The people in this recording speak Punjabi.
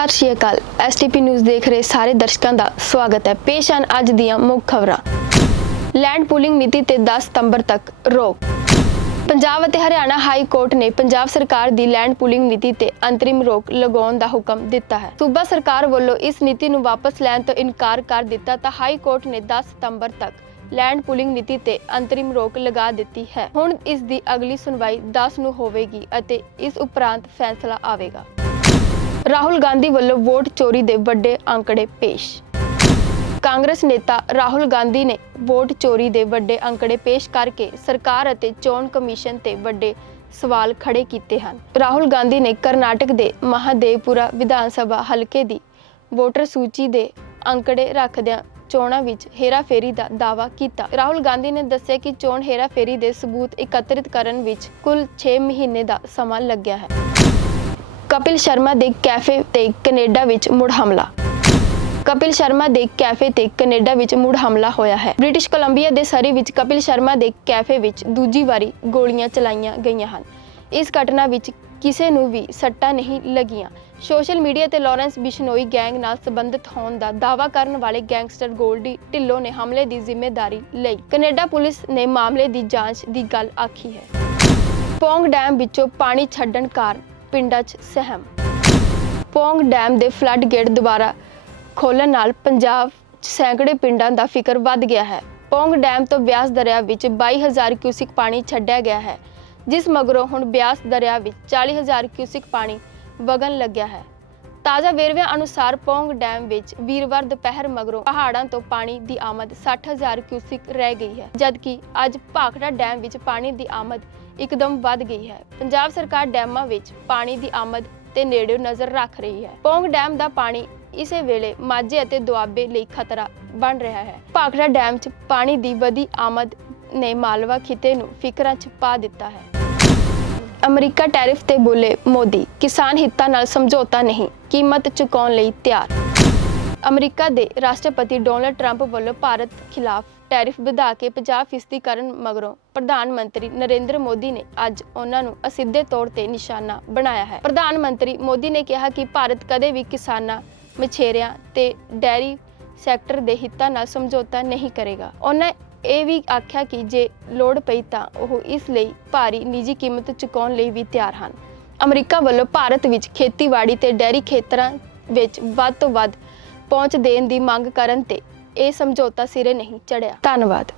ਸਤਿ ਸ਼੍ਰੀ ਅਕਾਲ। ਐਸਟੀਪੀ ਨਿਊਜ਼ ਦੇਖ ਰਹੇ ਸਾਰੇ ਦਰਸ਼ਕਾਂ ਦਾ ਸਵਾਗਤ ਹੈ। ਪੇਸ਼ ਹਨ ਅੱਜ ਦੀਆਂ ਮੁੱਖ ਖਬਰਾਂ। ਲੈਂਡ ਪੂਲਿੰਗ ਨੀਤੀ ਤੇ 10 ਸਤੰਬਰ ਤੱਕ ਰੋਕ। ਪੰਜਾਬ ਅਤੇ ਹਰਿਆਣਾ ਹਾਈ ਕੋਰਟ ਨੇ ਪੰਜਾਬ ਸਰਕਾਰ ਦੀ ਲੈਂਡ ਪੂਲਿੰਗ ਨੀਤੀ ਤੇ ਅੰਤਰਿਮ ਰੋਕ ਲਗਾਉਣ ਦਾ ਹੁਕਮ ਦਿੱਤਾ ਹੈ। ਸੂਬਾ ਸਰਕਾਰ ਵੱਲੋਂ ਇਸ ਨੀਤੀ ਨੂੰ ਵਾਪਸ ਲੈਣ ਤੋਂ ਇਨਕਾਰ ਕਰ ਦਿੱਤਾ ਤਾਂ ਹਾਈ ਕੋਰਟ ਨੇ 10 ਸਤੰਬਰ ਤੱਕ ਲੈਂਡ ਪੂਲਿੰਗ ਨੀਤੀ ਤੇ ਅੰਤਰਿਮ ਰੋਕ ਲਗਾ ਦਿੱਤੀ ਹੈ। ਹੁਣ ਇਸ ਦੀ ਅਗਲੀ ਸੁਣਵਾਈ 10 ਨੂੰ ਹੋਵੇਗੀ ਅਤੇ ਇਸ ਉਪਰੰਤ ਫੈਸਲਾ ਆਵੇਗਾ। ਰਾਹੁਲ ਗਾਂਧੀ ਵੱਲੋਂ ਵੋਟ ਚੋਰੀ ਦੇ ਵੱਡੇ ਅੰਕੜੇ ਪੇਸ਼। ਕਾਂਗਰਸ ਨੇਤਾ ਰਾਹੁਲ ਗਾਂਧੀ ਨੇ ਵੋਟ ਚੋਰੀ ਦੇ ਵੱਡੇ ਅੰਕੜੇ ਪੇਸ਼ ਕਰਕੇ ਸਰਕਾਰ ਅਤੇ ਚੋਣ ਕਮਿਸ਼ਨ ਤੇ ਵੱਡੇ ਸਵਾਲ ਖੜੇ ਕੀਤੇ ਹਨ। ਰਾਹੁਲ ਗਾਂਧੀ ਨੇ ਕਰਨਾਟਕ ਦੇ ਮਹਾਦੇਵਪੁਰਾ ਵਿਧਾਨ ਸਭਾ ਹਲਕੇ ਦੀ ਵੋਟਰ ਸੂਚੀ ਦੇ ਅੰਕੜੇ ਰੱਖਦਿਆਂ ਚੋਣਾਂ ਵਿੱਚ ਹੇਰਾਫੇਰੀ ਦਾ ਦਾਅਵਾ ਕੀਤਾ। ਰਾਹੁਲ ਗਾਂਧੀ ਨੇ ਦੱਸਿਆ ਕਿ ਚੋਣ ਹੇਰਾਫੇਰੀ ਦੇ ਸਬੂਤ ਇਕੱਤਰਿਤ ਕਰਨ ਵਿੱਚ ਕੁੱਲ 6 ਮਹੀਨੇ ਦਾ ਸਮਾਂ ਲੱਗਿਆ ਹੈ। ਕਪਿਲ ਸ਼ਰਮਾ ਦੇ ਕੈਫੇ ਤੇ ਕੈਨੇਡਾ ਵਿੱਚ ਮੁੜ ਹਮਲਾ। ਕਪਿਲ ਸ਼ਰਮਾ ਦੇ ਕੈਫੇ ਤੇ ਕੈਨੇਡਾ ਵਿੱਚ ਮੁੜ ਹਮਲਾ ਹੋਇਆ ਹੈ। ਬ੍ਰਿਟਿਸ਼ ਕੋਲੰਬੀਆ ਦੇ ਸਰੀ ਵਿੱਚ ਕਪਿਲ ਸ਼ਰਮਾ ਦੇ ਕੈਫੇ ਵਿੱਚ ਦੂਜੀ ਵਾਰੀ ਗੋਲੀਆਂ ਚਲਾਈਆਂ ਗਈਆਂ ਹਨ। ਇਸ ਘਟਨਾ ਵਿੱਚ ਕਿਸੇ ਨੂੰ ਵੀ ਸੱਟਾਂ ਨਹੀਂ ਲੱਗੀਆਂ। ਸੋਸ਼ਲ ਮੀਡੀਆ ਤੇ ਲਾਰੈਂਸ ਬਿਸ਼ਨੋਈ ਗੈਂਗ ਨਾਲ ਸੰਬੰਧਿਤ ਹੋਣ ਦਾ ਦਾਅਵਾ ਕਰਨ ਵਾਲੇ ਗੈਂਗਸਟਰ ਗੋਲਡੀ ਢਿੱਲੋਂ ਨੇ ਹਮਲੇ ਦੀ ਜ਼ਿੰਮੇਵਾਰੀ ਲਈ। ਕੈਨੇਡਾ ਪੁਲਿਸ ਨੇ ਮਾਮਲੇ ਦੀ ਜਾਂਚ ਦੀ ਗੱਲ ਆਖੀ ਹੈ। ਪੌਂਗ ਡੈਮ ਵਿੱਚੋਂ ਪਾਣੀ ਛੱਡਣ ਕਾਰਨ ਪਿੰਡਾਂ 'ਚ ਸਹਿਮ। ਪੌਂਗ ਡੈਮ ਦੇ ਫਲੱਡ ਗੇਟ ਦੁਬਾਰਾ ਖੋਲਣ ਨਾਲ ਪੰਜਾਬ 'ਚ ਸੈਂਕੜੇ ਪਿੰਡਾਂ ਦਾ ਫਿਕਰ ਵੱਧ ਗਿਆ ਹੈ। ਪੌਂਗ ਡੈਮ ਤੋਂ ਬਿਆਸ ਦਰਿਆ ਵਿੱਚ 22000 ਕਿਊਸਿਕ ਪਾਣੀ ਛੱਡਿਆ ਗਿਆ ਹੈ, ਜਿਸ ਮਗਰੋਂ ਹੁਣ ਬਿਆਸ ਦਰਿਆ ਵਿੱਚ 40000 ਕਿਊਸਿਕ ਪਾਣੀ ਵਗਣ ਲੱਗਿਆ ਹੈ। ਤਾਜ਼ਾ ਵੇਰਵਿਆਂ ਅਨੁਸਾਰ ਪੌਂਗ ਡੈਮ ਵਿੱਚ ਵੀਰਵਾਰ ਦੁਪਹਿਰ ਮਗਰੋਂ ਪਹਾੜਾਂ ਤੋਂ ਪਾਣੀ ਦੀ ਆਮਦ 60000 ਕਿਊਸਿਕ ਰਹਿ ਗਈ ਹੈ, ਜਦਕਿ ਅੱਜ ਭਾਖੜਾ ਡੈਮ ਵਿੱਚ ਪਾਣੀ ਦੀ ਆਮਦ ਇੱਕਦਮ ਵੱਧ ਗਈ ਹੈ। ਪੰਜਾਬ ਸਰਕਾਰ ਡੈਮਾਂ ਵਿੱਚ ਪਾਣੀ ਦੀ ਆਮਦ ਤੇ ਨੇੜੇ ਨਜ਼ਰ ਰੱਖ ਰਹੀ ਹੈ। ਪੌਂਗ ਡੈਮ ਦਾ ਪਾਣੀ ਇਸੇ ਵੇਲੇ ਮਾਝੇ ਅਤੇ ਦੁਆਬੇ ਲਈ ਖਤਰਾ ਬਣ ਰਿਹਾ ਹੈ। ਭਾਖੜਾ ਡੈਮ 'ਚ ਪਾਣੀ ਦੀ ਵਧੀ ਆਮਦ ਨੇ ਮਾਲਵਾ ਖਿੱਤੇ ਨੂੰ ਫਿਕਰਾਂ 'ਚ ਪਾ ਦਿੱਤਾ ਹੈ। ਅਮਰੀਕਾ ਟੈਰਿਫ ਤੇ ਬੋਲੇ ਮੋਦੀ, ਕਿਸਾਨ ਹਿੱਤਾਂ ਨਾਲ ਸਮਝੌਤਾ ਨਹੀਂ, ਕੀਮਤ ਚੁਕਾਉਣ ਲਈ ਤਿਆਰ। ਅਮਰੀਕਾ ਦੇ ਰਾਸ਼ਟਰਪਤੀ ਡੋਨਲਡ ਟਰੰਪ ਵੱਲੋਂ ਭਾਰਤ ਖਿਲਾਫ ਟੈਰਿਫ ਵਧਾ ਕੇ 50% ਕਰਨ ਮਗਰੋਂ ਪ੍ਰਧਾਨ ਮੰਤਰੀ ਨਰਿੰਦਰ ਮੋਦੀ ਨੇ ਅੱਜ ਉਹਨਾਂ ਨੂੰ ਅਸਿੱਧੇ ਤੌਰ ਤੇ ਨਿਸ਼ਾਨਾ ਬਣਾਇਆ ਹੈ। ਪ੍ਰਧਾਨ ਮੰਤਰੀ ਮੋਦੀ ਨੇ ਕਿਹਾ ਕਿ ਭਾਰਤ ਕਦੇ ਵੀ ਕਿਸਾਨਾਂ, ਮਛੇਰਿਆਂ ਤੇ ਡੈਰੀ ਸੈਕਟਰ ਦੇ ਹਿੱਤਾਂ ਨਾਲ ਸਮਝੌਤਾ ਨਹੀਂ ਕਰੇਗਾ। ਉਹਨਾਂ ਇਹ ਵੀ ਆਖਿਆ ਕਿ ਜੇ ਲੋੜ ਪਈ ਤਾਂ ਉਹ ਇਸ ਲਈ ਭਾਰੀ ਨਿੱਜੀ ਕੀਮਤ ਚੁਕਾਉਣ ਲਈ ਵੀ ਤਿਆਰ ਹਨ। ਅਮਰੀਕਾ ਵੱਲੋਂ ਭਾਰਤ ਵਿੱਚ ਖੇਤੀਬਾੜੀ ਤੇ ਡੈਰੀ ਖੇਤਰਾਂ ਵਿੱਚ ਵੱਧ ਤੋਂ ਵੱਧ ਪਹੁੰਚ ਦੇਣ ਦੀ ਮੰਗ ਕਰਨ ਤੇ ਇਹ ਸਮਝੌਤਾ ਸਿਰੇ ਨਹੀਂ ਚੜਿਆ ਧੰਨਵਾਦ।